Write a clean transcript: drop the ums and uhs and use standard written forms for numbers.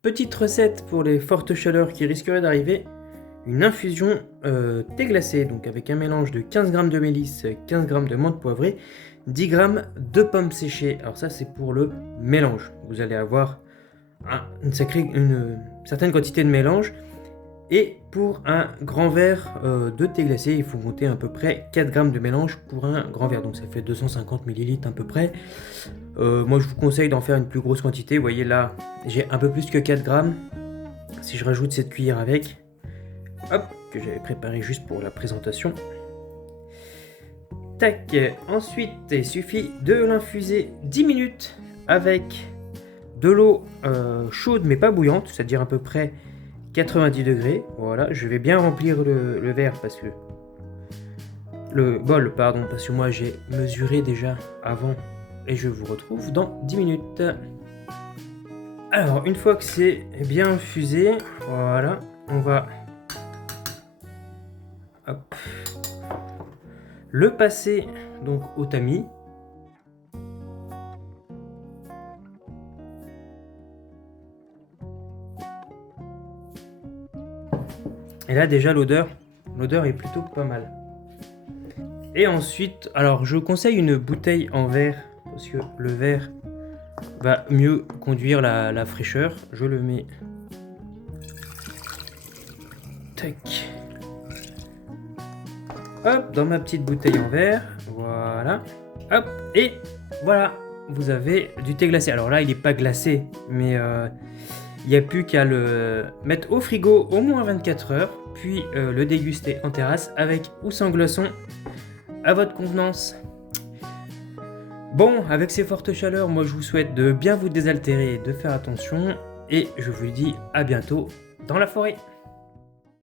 Petite recette pour les fortes chaleurs qui risqueraient d'arriver, une infusion thé glacé, donc avec un mélange de 15 g de mélisse, 15 g de menthe poivrée, 10 g de pommes séchées. Alors ça c'est pour le mélange. Vous allez avoir une certaine quantité de mélange. Et pour un grand verre de thé glacé, il faut compter à peu près 4 g de mélange pour un grand verre. Donc ça fait 250 ml à peu près. Moi je vous conseille d'en faire une plus grosse quantité. Vous voyez là, j'ai un peu plus que 4 g. Si je rajoute cette cuillère avec, hop, que j'avais préparé juste pour la présentation. Tac, ensuite il suffit de l'infuser 10 minutes avec de l'eau chaude mais pas bouillante, c'est-à-dire à peu près 90 degrés. Voilà, je vais bien remplir le verre parce que le bol, pardon, parce que moi j'ai mesuré déjà avant et je vous retrouve dans 10 minutes. Alors, une fois que c'est bien infusé, voilà, on va hop, le passer donc au tamis. Et là déjà l'odeur est plutôt pas mal. Et ensuite, alors je conseille une bouteille en verre parce que le verre va mieux conduire la fraîcheur. Je le mets, tac, hop, dans ma petite bouteille en verre. Voilà, hop, et voilà, vous avez du thé glacé. Alors là il n'est pas glacé, mais il n'y a plus qu'à le mettre au frigo au moins 24 heures, puis le déguster en terrasse avec ou sans glaçon, à votre convenance. Bon, avec ces fortes chaleurs, moi je vous souhaite de bien vous désaltérer, de faire attention, et je vous dis à bientôt dans la forêt.